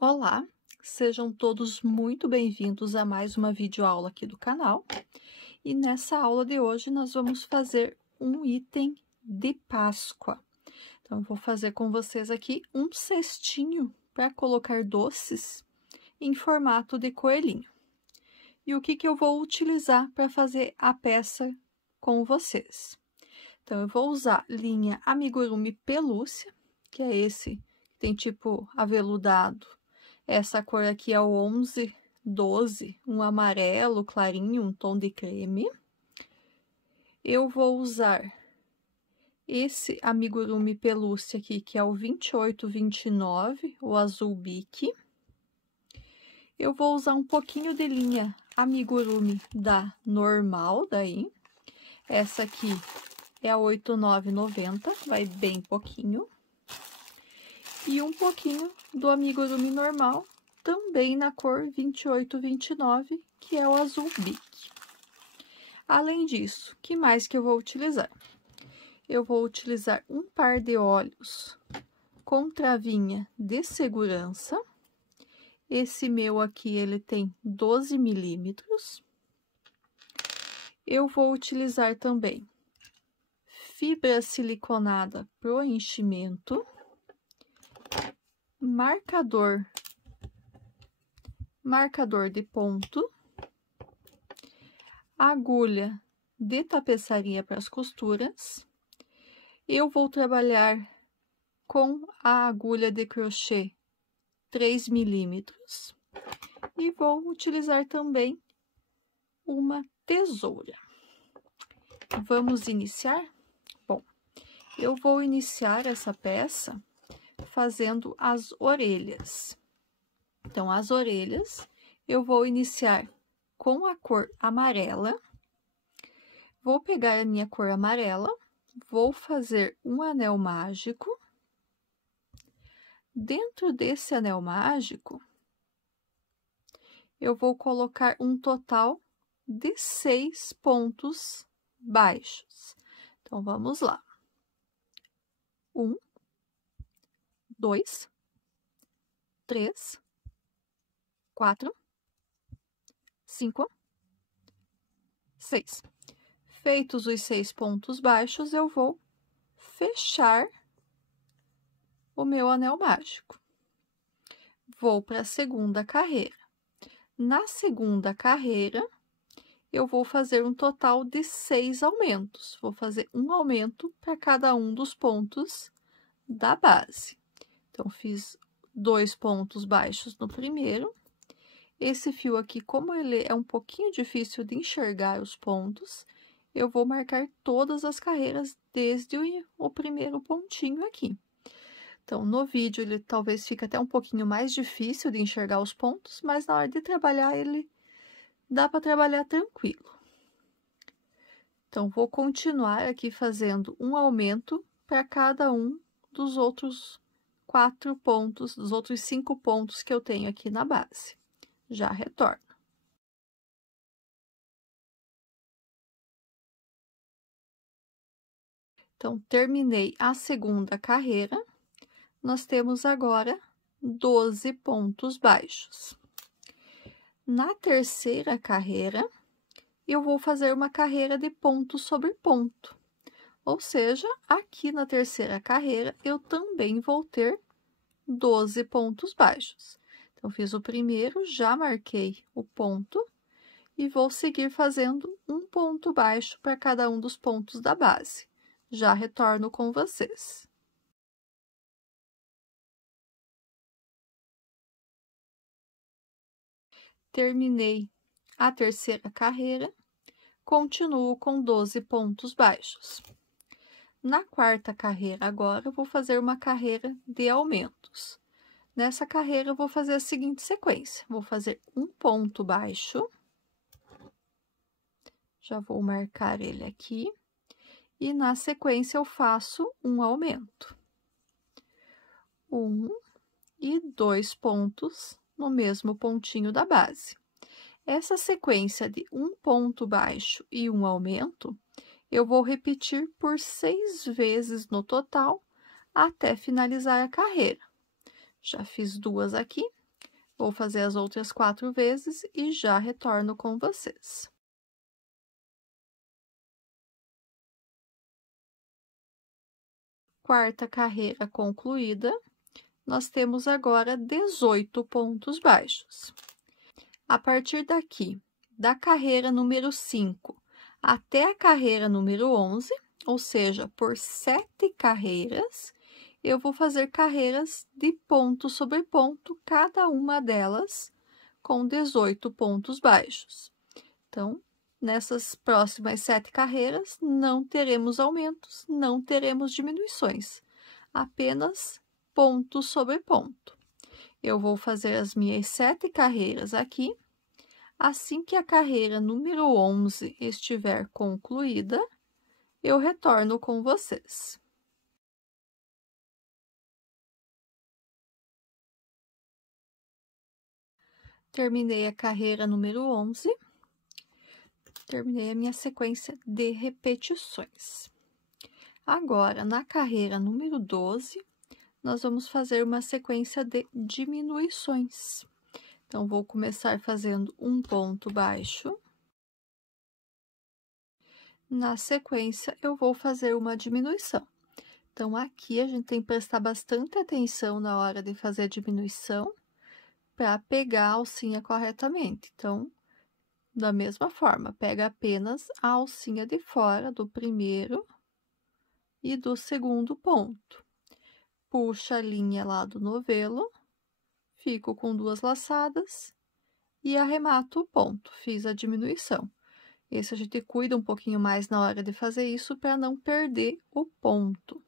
Olá, sejam todos muito bem-vindos a mais uma videoaula aqui do canal. E nessa aula de hoje nós vamos fazer um item de Páscoa. Então, eu vou fazer com vocês aqui um cestinho para colocar doces em formato de coelhinho. E o que eu vou utilizar para fazer a peça com vocês? Então, eu vou usar linha Amigurumi Pelúcia, que é esse que tem tipo aveludado. Essa cor aqui é o 1112, um amarelo clarinho, um tom de creme. Eu vou usar esse Amigurumi Pelúcia aqui, que é o 2829, o azul bique. Eu vou usar um pouquinho de linha Amigurumi da normal, daí. Essa aqui é a 8990, vai bem pouquinho. E um pouquinho do Amigurumi normal, também na cor 2829, que é o azul bique. Além disso, o que mais que eu vou utilizar? Eu vou utilizar um par de olhos com travinha de segurança. Esse meu aqui, ele tem 12 milímetros. Eu vou utilizar também fibra siliconada pro enchimento. Marcador de ponto, agulha de tapeçaria para as costuras. Eu vou trabalhar com a agulha de crochê 3 milímetros e vou utilizar também uma tesoura. Vamos iniciar? Bom, eu vou iniciar essa peça fazendo as orelhas. Então, as orelhas eu vou iniciar com a cor amarela. Vou pegar a minha cor amarela, vou fazer um anel mágico. Dentro desse anel mágico, eu vou colocar um total de 6 pontos baixos. Então, vamos lá. 1, 2, 3, 4, 5, 6. Feitos os 6 pontos baixos, eu vou fechar o meu anel mágico. Vou para a segunda carreira. Na segunda carreira, eu vou fazer um total de 6 aumentos. Vou fazer um aumento para cada um dos pontos da base. Então, fiz 2 pontos baixos no primeiro. Esse fio aqui, como ele é um pouquinho difícil de enxergar os pontos, eu vou marcar todas as carreiras desde o primeiro pontinho aqui. Então, no vídeo, ele talvez fique até um pouquinho mais difícil de enxergar os pontos, mas na hora de trabalhar, ele dá para trabalhar tranquilo. Então, vou continuar aqui fazendo um aumento para cada um dos outros 4 pontos, dos outros 5 pontos que eu tenho aqui na base. Já retorno. Então, terminei a segunda carreira. Nós temos agora 12 pontos baixos. Na terceira carreira, eu vou fazer uma carreira de ponto sobre ponto. Ou seja, aqui na terceira carreira, eu também vou ter 12 pontos baixos. Então, fiz o primeiro, já marquei o ponto e vou seguir fazendo um ponto baixo para cada um dos pontos da base. Já retorno com vocês. Terminei a terceira carreira, continuo com 12 pontos baixos. Na quarta carreira agora, eu vou fazer uma carreira de aumentos. Nessa carreira, eu vou fazer a seguinte sequência. Vou fazer um ponto baixo. Já vou marcar ele aqui. E na sequência, eu faço um aumento. 1 e 2 pontos no mesmo pontinho da base. Essa sequência de um ponto baixo e um aumento, eu vou repetir por 6 vezes no total, até finalizar a carreira. Já fiz 2 aqui, Vou fazer as outras 4 vezes e já retorno com vocês. Quarta carreira concluída, nós temos agora 18 pontos baixos. A partir daqui, da carreira número 5 até a carreira número 11, ou seja, por 7 carreiras, eu vou fazer carreiras de ponto sobre ponto, cada uma delas com 18 pontos baixos. Então, nessas próximas 7 carreiras, não teremos aumentos, não teremos diminuições, apenas ponto sobre ponto. Eu vou fazer as minhas 7 carreiras aqui. Assim que a carreira número 11 estiver concluída, eu retorno com vocês. Terminei a carreira número 11, terminei a minha sequência de repetições. Agora, na carreira número 12, nós vamos fazer uma sequência de diminuições. Então, vou começar fazendo um ponto baixo. Na sequência, eu vou fazer uma diminuição. Então, aqui a gente tem que prestar bastante atenção na hora de fazer a diminuição, para pegar a alcinha corretamente. Então, da mesma forma, pega apenas a alcinha de fora do primeiro e do segundo ponto. Puxa a linha lá do novelo, fico com 2 laçadas e arremato o ponto. Fiz a diminuição. Esse a gente cuida um pouquinho mais na hora de fazer isso para não perder o ponto.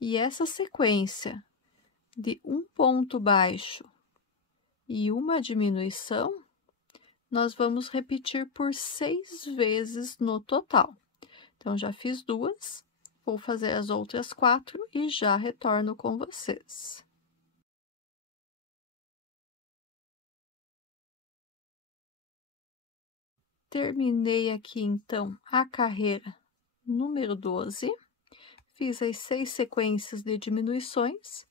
E essa sequência de um ponto baixo e uma diminuição, nós vamos repetir por 6 vezes no total. Então, já fiz 2, vou fazer as outras 4 e já retorno com vocês. Terminei aqui, então, a carreira número 12, fiz as 6 sequências de diminuições,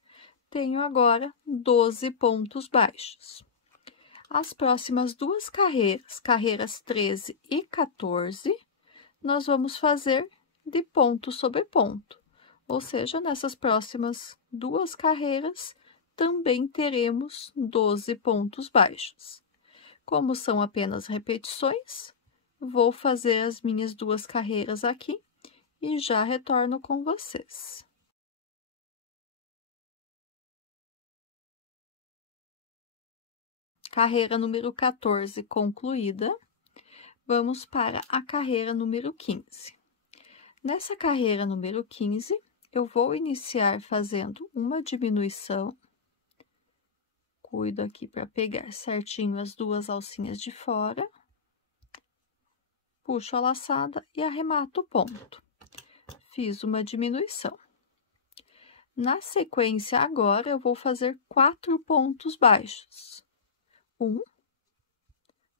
tenho agora 12 pontos baixos. As próximas 2 carreiras, carreiras 13 e 14, nós vamos fazer de ponto sobre ponto, ou seja, nessas próximas 2 carreiras, também teremos 12 pontos baixos. Como são apenas repetições, vou fazer as minhas 2 carreiras aqui e já retorno com vocês. Carreira número 14 concluída, vamos para a carreira número 15. Nessa carreira número 15, eu vou iniciar fazendo uma diminuição. Cuido aqui para pegar certinho as 2 alcinhas de fora. Puxo a laçada e arremato o ponto. Fiz uma diminuição. Na sequência, agora, eu vou fazer 4 pontos baixos. 1,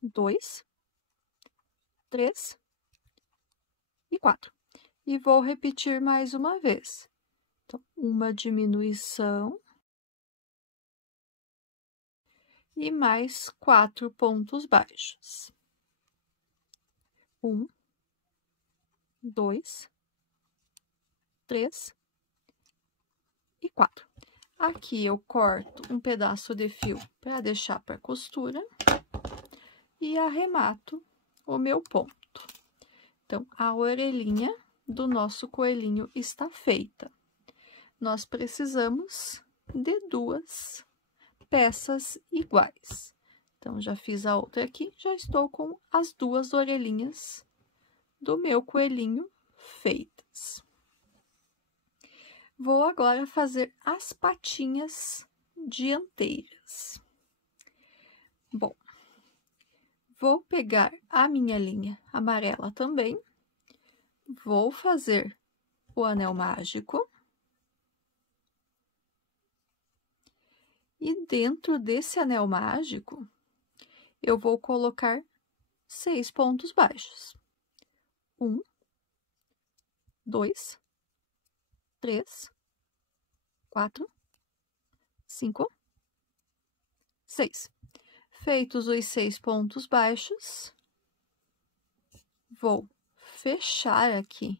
2, 3 e 4. E vou repetir mais uma vez. Então, uma diminuição. E mais 4 pontos baixos. 1, 2, 3 e 4. Aqui eu corto um pedaço de fio para deixar para costura e arremato o meu ponto. Então, a orelhinha do nosso coelhinho está feita. Nós precisamos de 2 peças iguais. Então, já fiz a outra aqui, já estou com as 2 orelhinhas do meu coelhinho feitas. Vou agora fazer as patinhas dianteiras. Bom, vou pegar a minha linha amarela também, vou fazer o anel mágico. E dentro desse anel mágico, eu vou colocar 6 pontos baixos. 1, 2, 3, 4, 5, 6. Feitos os 6 pontos baixos, vou fechar aqui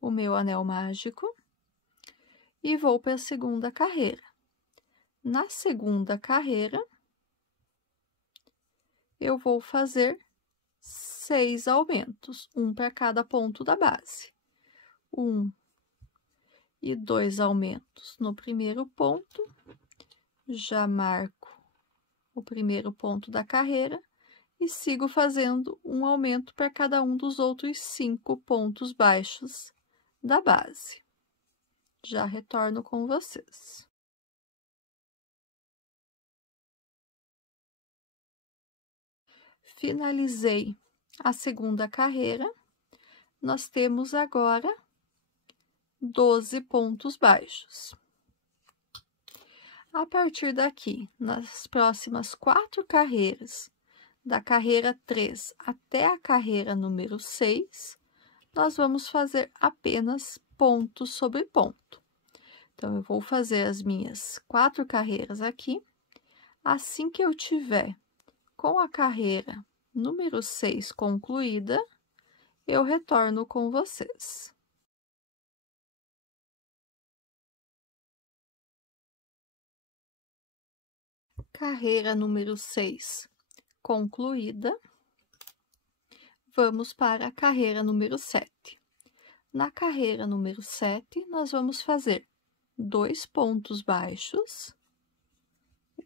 o meu anel mágico e vou para a segunda carreira. Na segunda carreira, eu vou fazer 6 aumentos, um para cada ponto da base. 1 e 2 aumentos no primeiro ponto, já marco o primeiro ponto da carreira e sigo fazendo um aumento para cada um dos outros 5 pontos baixos da base. Já retorno com vocês. Finalizei a segunda carreira, nós temos agora 12 pontos baixos. A partir daqui, nas próximas 4 carreiras, da carreira 3 até a carreira número 6, nós vamos fazer apenas ponto sobre ponto. Então, eu vou fazer as minhas 4 carreiras aqui. Assim que eu tiver com a carreira número 6 concluída, eu retorno com vocês. Carreira número 6 concluída, vamos para a carreira número 7. Na carreira número 7, nós vamos fazer 2 pontos baixos,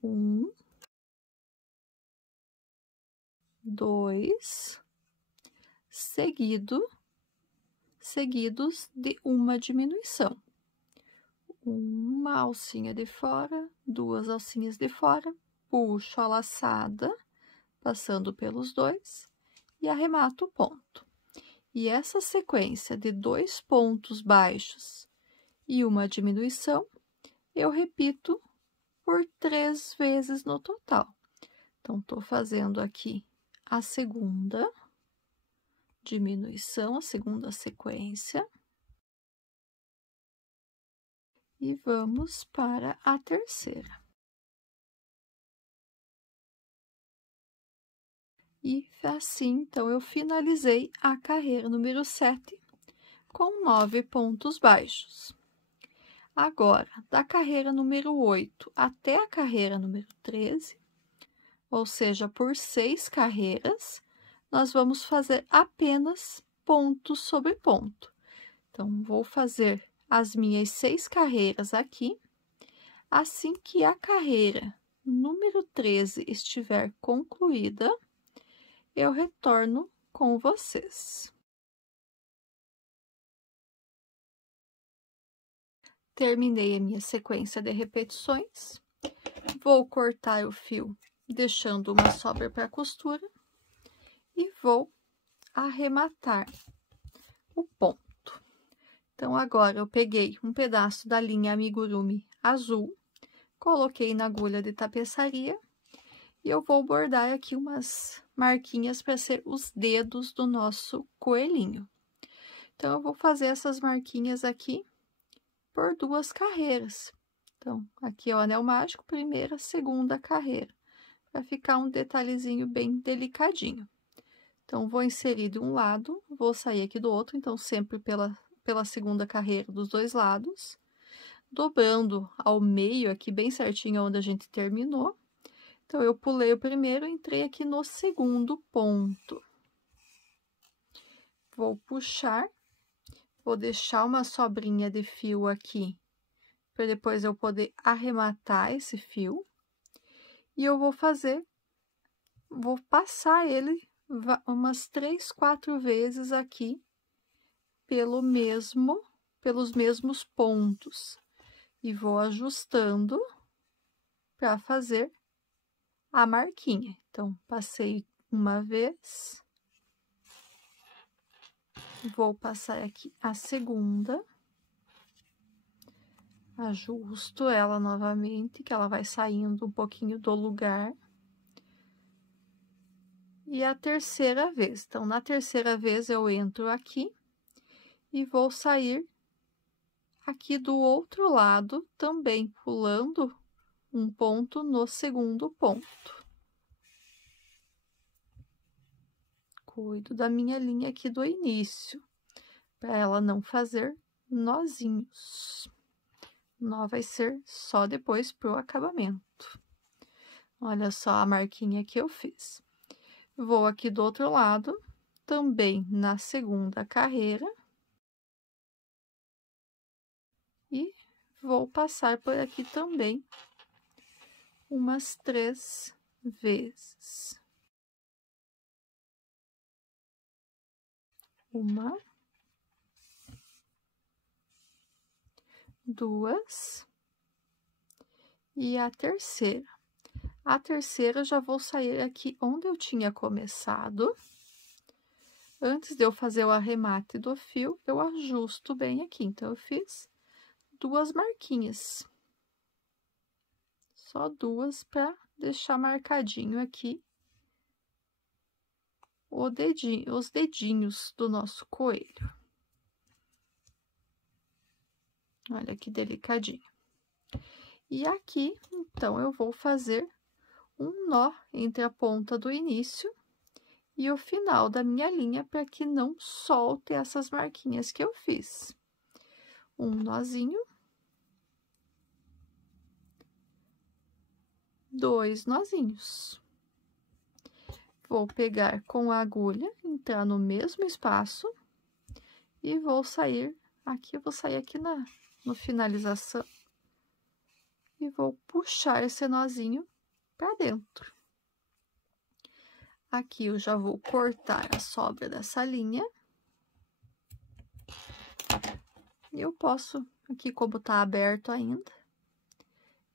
1, 2, seguidos de uma diminuição. Uma alcinha de fora, 2 alcinhas de fora, puxo a laçada, passando pelos 2 e arremato o ponto. E essa sequência de 2 pontos baixos e uma diminuição, eu repito por 3 vezes no total. Então, tô fazendo aqui a segunda diminuição, a segunda sequência. E vamos para a terceira. E assim, então, eu finalizei a carreira número 7 com 9 pontos baixos. Agora, da carreira número 8 até a carreira número 13, ou seja, por 6 carreiras, nós vamos fazer apenas ponto sobre ponto. Então, vou fazer as minhas 6 carreiras aqui. Assim que a carreira número 13 estiver concluída, eu retorno com vocês. Terminei a minha sequência de repetições. Vou cortar o fio, deixando uma sobra para costura, e vou arrematar o ponto. Então, agora, eu peguei um pedaço da linha amigurumi azul, coloquei na agulha de tapeçaria, e eu vou bordar aqui umas marquinhas para ser os dedos do nosso coelhinho. Então, eu vou fazer essas marquinhas aqui por 2 carreiras. Então, aqui é o anel mágico, primeira, segunda carreira, vai ficar um detalhezinho bem delicadinho. Então, vou inserir de um lado, vou sair aqui do outro, então, sempre pela segunda carreira dos 2 lados, dobrando ao meio aqui bem certinho onde a gente terminou. Então, eu pulei o primeiro, entrei aqui no segundo ponto. Vou puxar, vou deixar uma sobrinha de fio aqui, para depois eu poder arrematar esse fio. E eu vou passar ele umas 3, 4 vezes aqui, pelos mesmos pontos. E vou ajustando para fazer a marquinha. Então, passei uma vez, vou passar aqui a segunda, ajusto ela novamente, que ela vai saindo um pouquinho do lugar. E a terceira vez. Então, na terceira vez, eu entro aqui e vou sair aqui do outro lado, também pulando um ponto no segundo ponto. cuido da minha linha aqui do início, para ela não fazer nozinhos. Nó vai ser só depois pro acabamento. Olha só a marquinha que eu fiz. Vou aqui do outro lado, também na segunda carreira. E vou passar por aqui também umas 3 vezes. 1, 2 e a terceira. A terceira já vou sair aqui onde eu tinha começado. Antes de eu fazer o arremate do fio, eu ajusto bem aqui. Então, eu fiz 2 marquinhas. Só 2 para deixar marcadinho aqui os dedinhos do nosso coelho. Olha que delicadinho. E aqui, então, eu vou fazer um nó entre a ponta do início e o final da minha linha, para que não solte essas marquinhas que eu fiz. Um nozinho. 2 nozinhos. Vou pegar com a agulha, entrar no mesmo espaço e vou sair aqui, eu vou sair aqui no finalização e vou puxar esse nozinho para dentro. Aqui eu já vou cortar a sobra dessa linha. Eu posso, aqui como tá aberto ainda,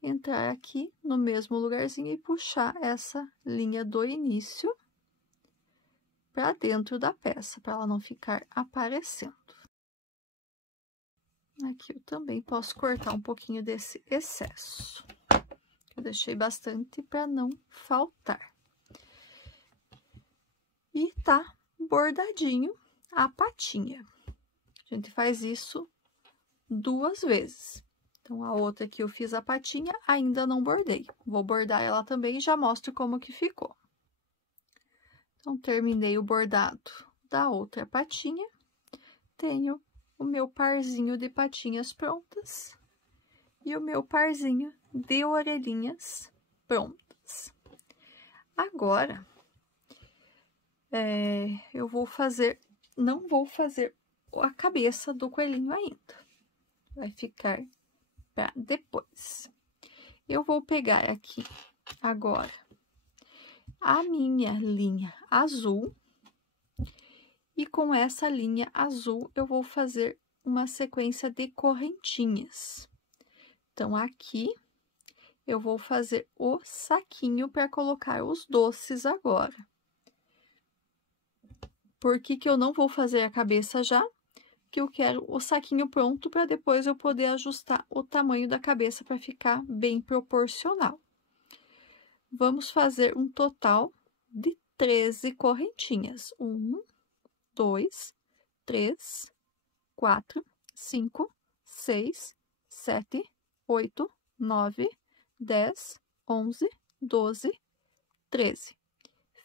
entrar aqui no mesmo lugarzinho e puxar essa linha do início para dentro da peça, para ela não ficar aparecendo. Aqui eu também posso cortar um pouquinho desse excesso. Eu deixei bastante para não faltar. E tá bordadinho a patinha. A gente faz isso 2 vezes. Então, a outra que eu fiz a patinha, ainda não bordei. Vou bordar ela também e já mostro como que ficou. Então, terminei o bordado da outra patinha. Tenho o meu parzinho de patinhas prontas e o meu parzinho de orelhinhas prontas. Agora, eu vou fazer, não vou fazer a cabeça do coelhinho ainda. Vai ficar para depois. Eu vou pegar aqui agora a minha linha azul e com essa linha azul eu vou fazer uma sequência de correntinhas. Então, aqui eu vou fazer o saquinho para colocar os doces agora. Por que que eu não vou fazer a cabeça já? Que eu quero o saquinho pronto para depois eu poder ajustar o tamanho da cabeça para ficar bem proporcional. Vamos fazer um total de 13 correntinhas. 1, 2, 3, 4, 5, 6, 7, 8, 9, 10, 11, 12, 13.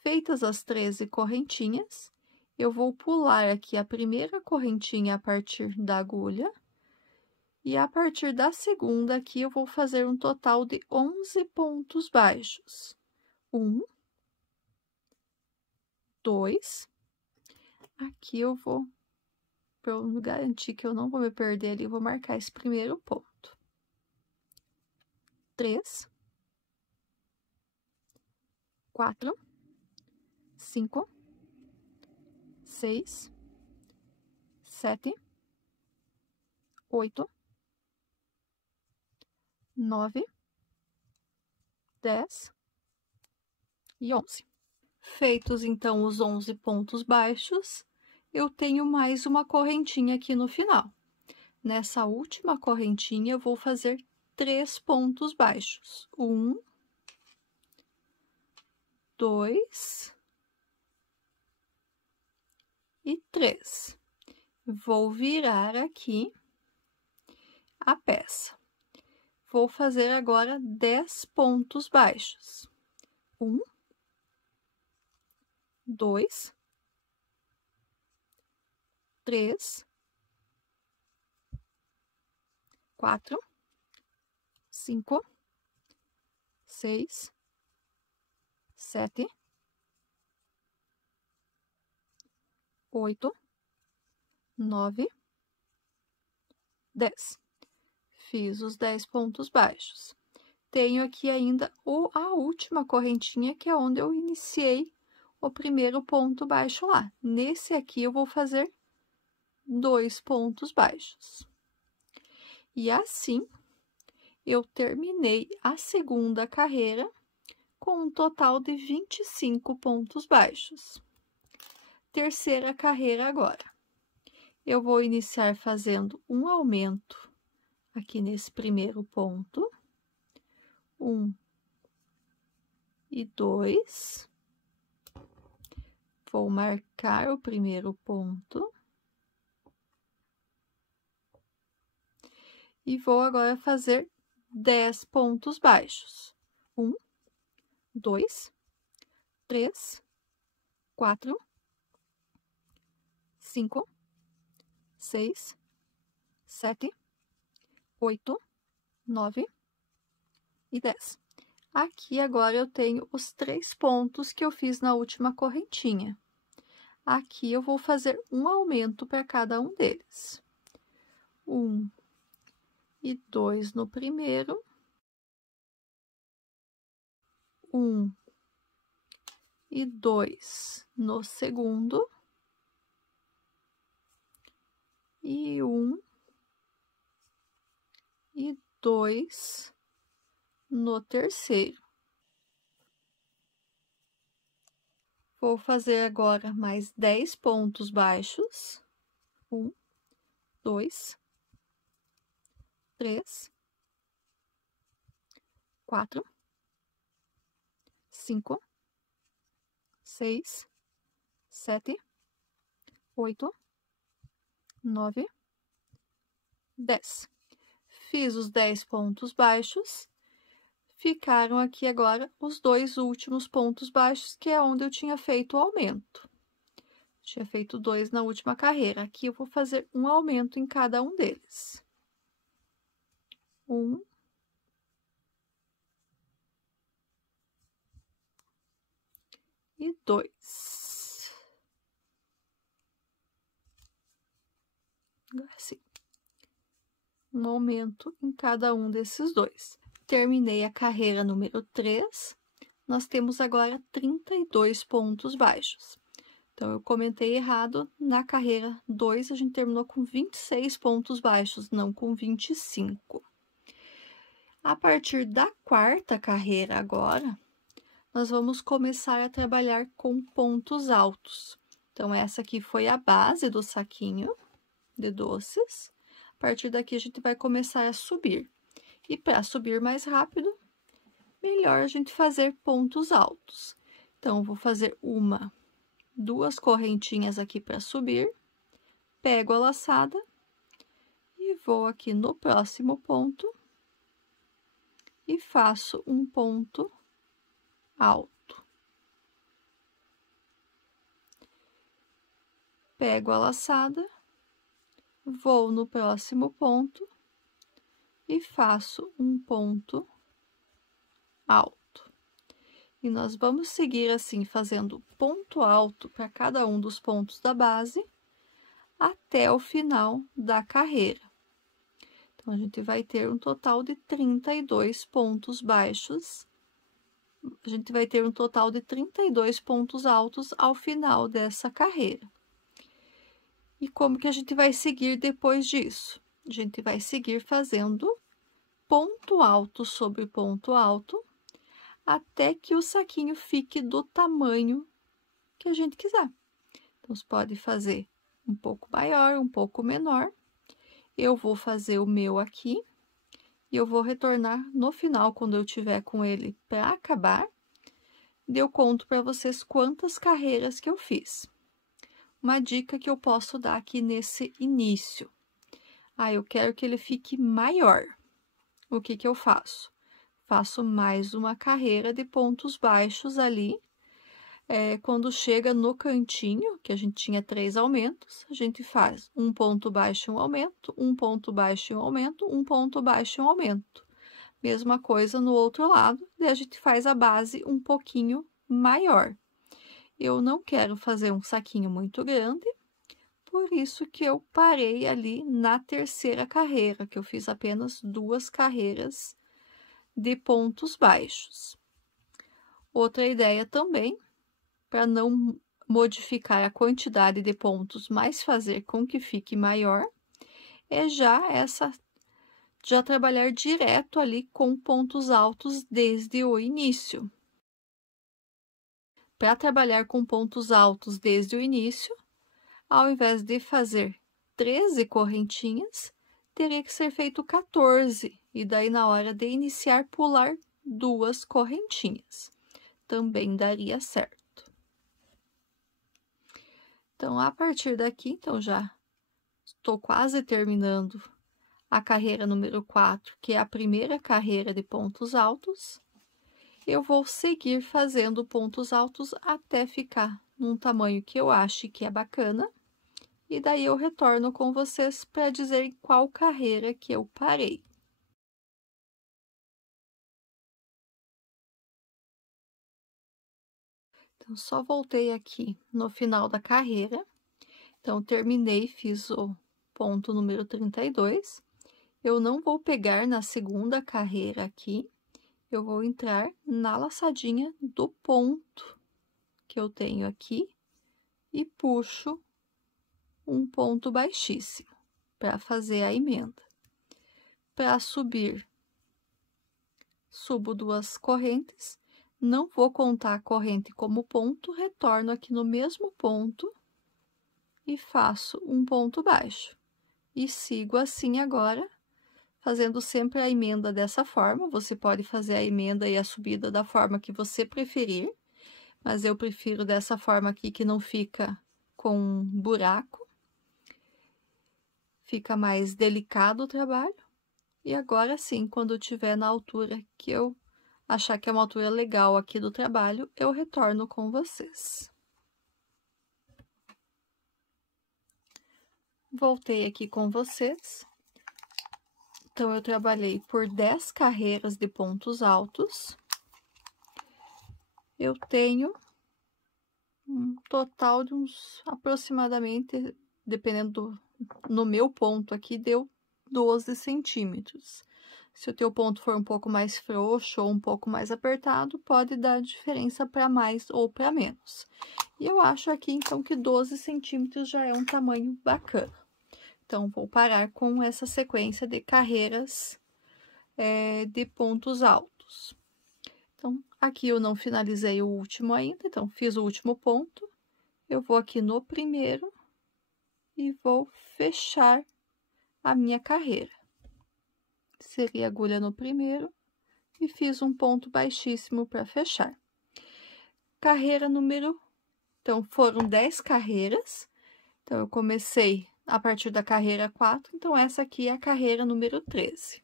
Feitas as 13 correntinhas, eu vou pular aqui a primeira correntinha a partir da agulha e a partir da segunda aqui eu vou fazer um total de 11 pontos baixos. 1, 2, aqui eu vou, para eu garantir que eu não vou me perder ali, eu vou marcar esse primeiro ponto. 3, 4, 5, 6, 7, 8, 9, 10 e 11. Feitos, então, os 11 pontos baixos, eu tenho mais uma correntinha aqui no final. Nessa última correntinha, eu vou fazer 3 pontos baixos. 1, 2 e 3. Vou virar aqui a peça. Vou fazer agora 10 pontos baixos. 1, 2, 3, 4, 5, 6, 7, 8, 9, 10. Fiz os 10 pontos baixos. Tenho aqui ainda a última correntinha, que é onde eu iniciei o primeiro ponto baixo lá. Nesse aqui, eu vou fazer 2 pontos baixos. E assim, eu terminei a segunda carreira com um total de 25 pontos baixos. Terceira carreira agora. Eu vou iniciar fazendo um aumento aqui nesse primeiro ponto. 1 e 2. Vou marcar o primeiro ponto. E vou agora fazer 10 pontos baixos. 1, 2, 3, 4, 5, 6, 7, 8, 9 e 10. Aqui agora eu tenho os 3 pontos que eu fiz na última correntinha. Aqui eu vou fazer um aumento para cada um deles. 1 e 2 no primeiro. 1 e 2 no segundo. E 1 e 2 no terceiro. Vou fazer agora mais 10 pontos baixos. 1, 2, 3, 4, 5, 6, 7, 8, 9, 10. Fiz os 10 pontos baixos. Ficaram aqui agora os 2 últimos pontos baixos, que é onde eu tinha feito o aumento. Tinha feito 2 na última carreira. Aqui eu vou fazer um aumento em cada um deles. 1 e 2. Agora sim. Um aumento em cada um desses dois. Terminei a carreira número 3. Nós temos agora 32 pontos baixos. Então, eu comentei errado. Na carreira 2, a gente terminou com 26 pontos baixos, não com 25. A partir da quarta carreira agora, nós vamos começar a trabalhar com pontos altos. Então, essa aqui foi a base do saquinho de doces. A partir daqui, a gente vai começar a subir. E para subir mais rápido, melhor a gente fazer pontos altos. Então, eu vou fazer 1, 2 correntinhas aqui para subir, pego a laçada e vou aqui no próximo ponto e faço um ponto alto. Pego a laçada, vou no próximo ponto e faço um ponto alto. E nós vamos seguir assim, fazendo ponto alto para cada um dos pontos da base, até o final da carreira. Então, a gente vai ter um total de 32 pontos baixos. A gente vai ter um total de 32 pontos altos ao final dessa carreira. E como que a gente vai seguir depois disso? A gente vai seguir fazendo ponto alto sobre ponto alto, até que o saquinho fique do tamanho que a gente quiser. Então, você pode fazer um pouco maior, um pouco menor. Eu vou fazer o meu aqui, e eu vou retornar no final, quando eu tiver com ele para acabar, eu conto para vocês quantas carreiras que eu fiz. Uma dica que eu posso dar aqui nesse início. Eu quero que ele fique maior. O que que eu faço? Faço mais uma carreira de pontos baixos ali, quando chega no cantinho, que a gente tinha 3 aumentos, a gente faz um ponto baixo e um aumento, um ponto baixo e um aumento, um ponto baixo e um aumento. Mesma coisa no outro lado, e a gente faz a base um pouquinho maior. Eu não quero fazer um saquinho muito grande, por isso que eu parei ali na terceira carreira, que eu fiz apenas 2 carreiras de pontos baixos. Outra ideia também, para não modificar a quantidade de pontos, mas fazer com que fique maior, é já trabalhar direto ali com pontos altos desde o início. Para trabalhar com pontos altos desde o início, ao invés de fazer 13 correntinhas, teria que ser feito 14, e daí na hora de iniciar, pular 2 correntinhas. Também daria certo. Então, a partir daqui, então já estou quase terminando a carreira número 4, que é a primeira carreira de pontos altos. Eu vou seguir fazendo pontos altos até ficar num tamanho que eu ache que é bacana. E daí eu retorno com vocês para dizer em qual carreira que eu parei. Então, só voltei aqui no final da carreira. Então, terminei, fiz o ponto número 32. Eu não vou pegar na segunda carreira aqui, eu vou entrar na laçadinha do ponto que eu tenho aqui e puxo um ponto baixíssimo para fazer a emenda. Para subir, subo 2 correntes, não vou contar a corrente como ponto, retorno aqui no mesmo ponto e faço um ponto baixo. E sigo assim agora, fazendo sempre a emenda dessa forma. Você pode fazer a emenda e a subida da forma que você preferir, mas eu prefiro dessa forma aqui, que não fica com buraco. Fica mais delicado o trabalho. E agora sim, quando eu estiver na altura que eu achar que é uma altura legal aqui do trabalho, eu retorno com vocês. Voltei aqui com vocês. Então, eu trabalhei por 10 carreiras de pontos altos. Eu tenho um total de uns, aproximadamente, dependendo no meu ponto aqui, deu 12 centímetros. Se o teu ponto for um pouco mais frouxo ou um pouco mais apertado, pode dar diferença para mais ou para menos. E eu acho aqui, então, que 12 centímetros já é um tamanho bacana. Então, vou parar com essa sequência de carreiras de pontos altos. Então, aqui eu não finalizei o último ainda, então, fiz o último ponto. Eu vou aqui no primeiro e vou fechar a minha carreira. Inseri a agulha no primeiro e fiz um ponto baixíssimo para fechar. Carreira número... Então, foram 10 carreiras. Então, eu comecei a partir da carreira 4, então essa aqui é a carreira número 13.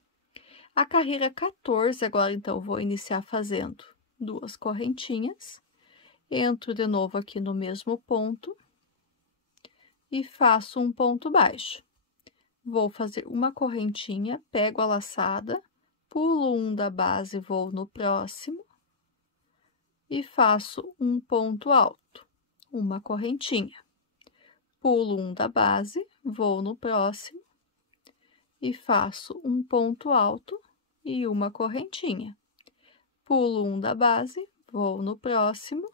A carreira 14, agora, então, eu vou iniciar fazendo 2 correntinhas. Entro de novo aqui no mesmo ponto e faço um ponto baixo. Vou fazer uma correntinha, pego a laçada, pulo um da base, vou no próximo e faço um ponto alto, uma correntinha. Pulo um da base, vou no próximo e faço um ponto alto e uma correntinha. Pulo um da base, vou no próximo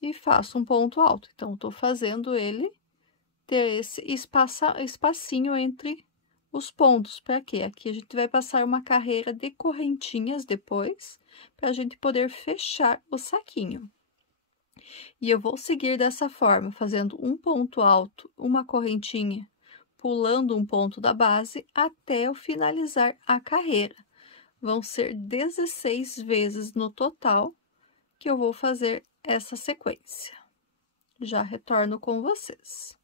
e faço um ponto alto. Então, tô fazendo ele ter esse espacinho entre os pontos. Para quê? Aqui a gente vai passar uma carreira de correntinhas depois, para a gente poder fechar o saquinho. E eu vou seguir dessa forma, fazendo um ponto alto, uma correntinha, pulando um ponto da base, até eu finalizar a carreira. Vão ser 16 vezes no total que eu vou fazer essa sequência. Já retorno com vocês.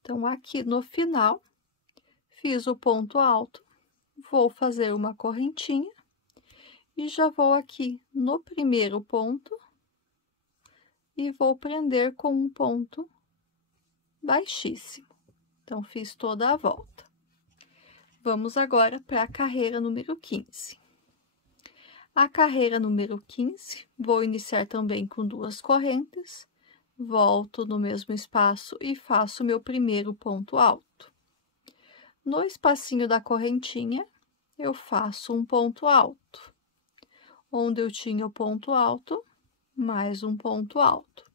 Então, aqui no final, fiz o ponto alto, vou fazer uma correntinha e já vou aqui no primeiro ponto e vou prender com um ponto baixíssimo. Então, fiz toda a volta. Vamos agora para a carreira número 15. A carreira número 15, vou iniciar também com 2 correntes, volto no mesmo espaço e faço meu primeiro ponto alto. No espacinho da correntinha, eu faço um ponto alto. Onde eu tinha o ponto alto, mais um ponto alto.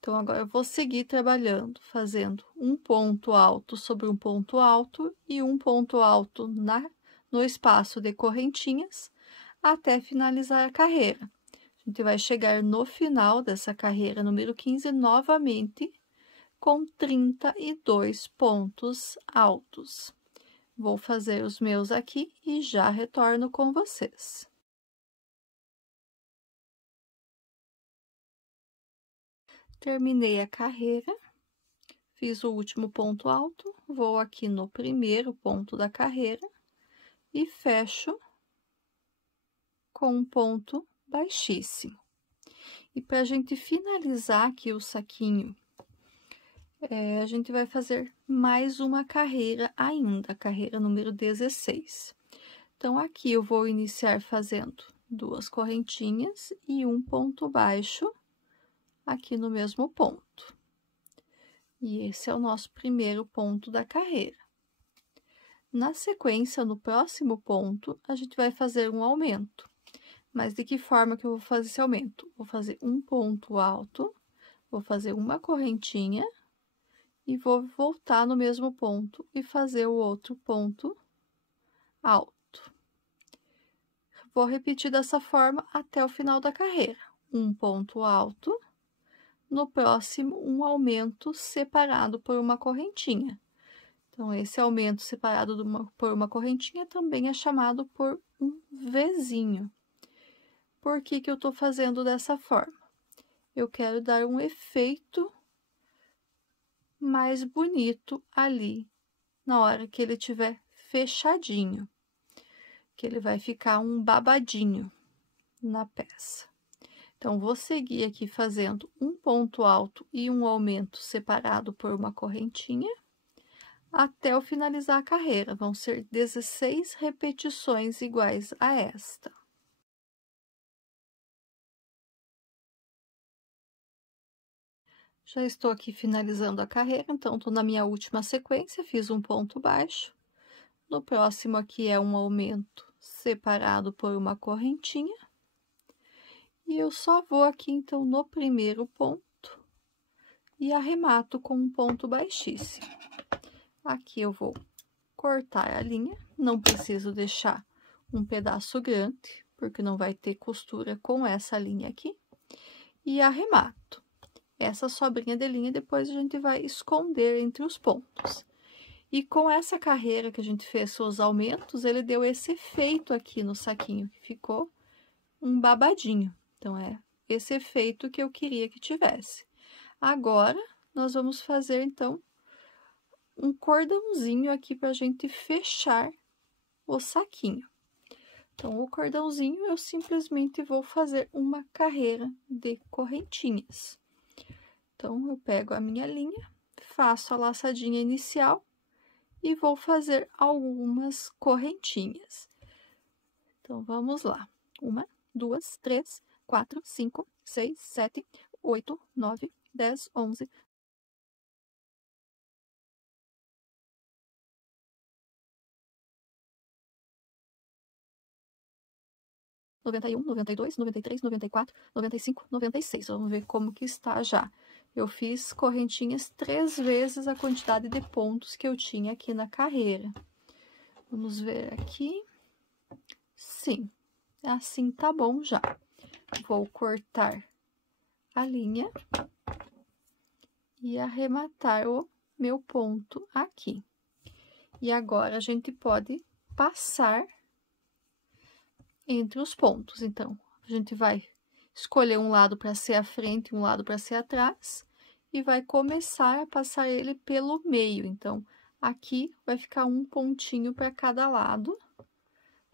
Então, agora eu vou seguir trabalhando, fazendo um ponto alto sobre um ponto alto e um ponto alto no espaço de correntinhas, até finalizar a carreira. A gente vai chegar no final dessa carreira número 15, novamente, com 32 pontos altos. Vou fazer os meus aqui e já retorno com vocês. Terminei a carreira, fiz o último ponto alto, vou aqui no primeiro ponto da carreira e fecho com um ponto baixíssimo. E para a gente finalizar aqui o saquinho, a gente vai fazer mais uma carreira ainda, a carreira número 16. Então, aqui eu vou iniciar fazendo 2 correntinhas e um ponto baixo aqui no mesmo ponto. E esse é o nosso primeiro ponto da carreira. Na sequência, no próximo ponto, a gente vai fazer um aumento. Mas de que forma que eu vou fazer esse aumento? Vou fazer um ponto alto, vou fazer uma correntinha e vou voltar no mesmo ponto e fazer o outro ponto alto. Vou repetir dessa forma até o final da carreira. Um ponto alto, no próximo um aumento separado por uma correntinha. Então, esse aumento separado por uma correntinha também é chamado por um Vzinho. Por que que eu tô fazendo dessa forma? Eu quero dar um efeito mais bonito ali, na hora que ele tiver fechadinho, que ele vai ficar um babadinho na peça. Então, vou seguir aqui fazendo um ponto alto e um aumento separado por uma correntinha, até eu finalizar a carreira. Vão ser 16 repetições iguais a esta. Já estou aqui finalizando a carreira, então, estou na minha última sequência, fiz um ponto baixo. No próximo aqui é um aumento separado por uma correntinha. E eu só vou aqui, então, no primeiro ponto e arremato com um ponto baixíssimo. Aqui eu vou cortar a linha, não preciso deixar um pedaço grande, porque não vai ter costura com essa linha aqui. E arremato. Essa sobrinha de linha, depois a gente vai esconder entre os pontos. E com essa carreira que a gente fez os aumentos, ele deu esse efeito aqui no saquinho, que ficou um babadinho. Então, é esse efeito que eu queria que tivesse. Agora, nós vamos fazer, então, um cordãozinho aqui pra gente fechar o saquinho. Então, o cordãozinho, eu simplesmente vou fazer uma carreira de correntinhas. Então, eu pego a minha linha, faço a laçadinha inicial e vou fazer algumas correntinhas. Então, vamos lá. 1, 2, 3, 4, 5, 6, 7, 8, 9, 10, 11... 91, 92, 93, 94, 95, 96. Vamos ver como que está já. Eu fiz correntinhas 3 vezes a quantidade de pontos que eu tinha aqui na carreira. Vamos ver aqui. Sim, assim tá bom já. Vou cortar a linha e arrematar o meu ponto aqui. E agora, a gente pode passar entre os pontos. Então, a gente vai escolher um lado para ser a frente e um lado para ser atrás, e vai começar a passar ele pelo meio. Então, aqui vai ficar um pontinho para cada lado,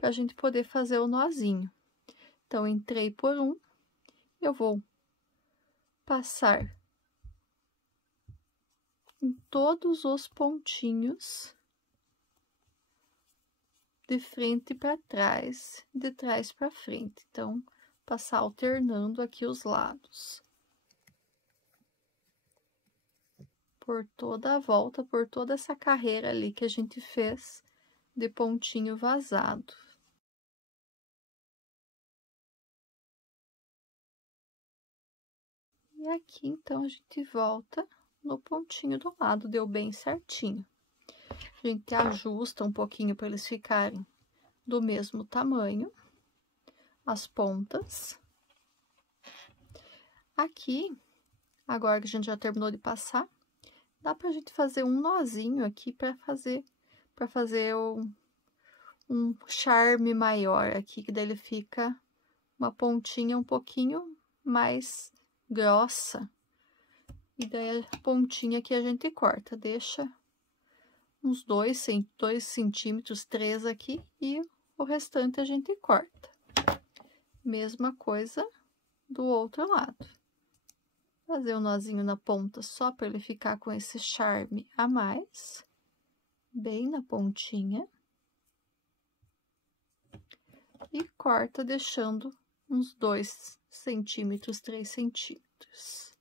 para a gente poder fazer o nozinho. Então, entrei por um, eu vou passar em todos os pontinhos, de frente para trás, de trás para frente. Então, passar alternando aqui os lados. Por toda a volta, por toda essa carreira ali que a gente fez de pontinho vazado. E aqui, então, a gente volta no pontinho do lado, deu bem certinho. A gente ajusta um pouquinho para eles ficarem do mesmo tamanho, as pontas. Aqui, agora que a gente já terminou de passar, dá pra gente fazer um nozinho aqui para fazer um charme maior aqui, que daí ele fica uma pontinha um pouquinho mais grossa. E daí a pontinha que a gente corta, deixa uns 2 centímetros, 3 aqui, e o restante a gente corta. Mesma coisa do outro lado. Fazer um nozinho na ponta só para ele ficar com esse charme a mais, bem na pontinha. E corta deixando uns 2 centímetros, 3 centímetros.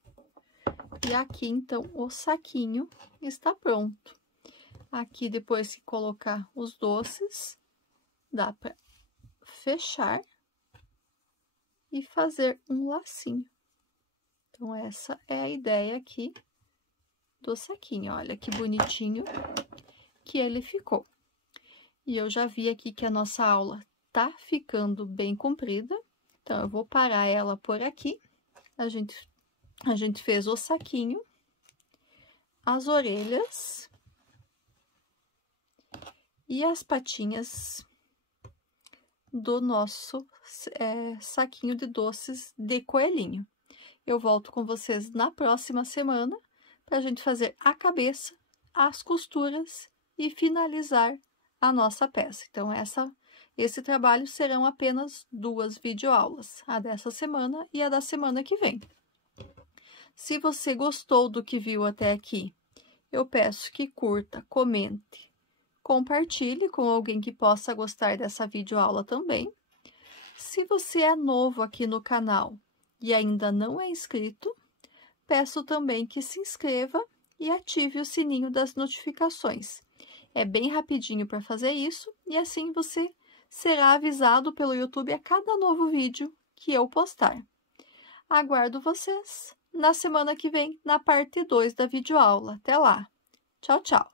E aqui, então, o saquinho está pronto. Aqui, depois que colocar os doces, dá para fechar e fazer um lacinho. Então, essa é a ideia aqui do saquinho. Olha que bonitinho que ele ficou. E eu já vi aqui que a nossa aula tá ficando bem comprida. Então, eu vou parar ela por aqui. A gente fez o saquinho, as orelhas e as patinhas do nosso saquinho de doces de coelhinho. Eu volto com vocês na próxima semana para a gente fazer a cabeça, as costuras e finalizar a nossa peça. Então, esse trabalho serão apenas 2 videoaulas, a dessa semana e a da semana que vem. Se você gostou do que viu até aqui, eu peço que curta, comente, compartilhe com alguém que possa gostar dessa videoaula também. Se você é novo aqui no canal e ainda não é inscrito, peço também que se inscreva e ative o sininho das notificações. É bem rapidinho para fazer isso e assim você será avisado pelo YouTube a cada novo vídeo que eu postar. Aguardo vocês na semana que vem, na parte 2 da videoaula. Até lá! Tchau, tchau!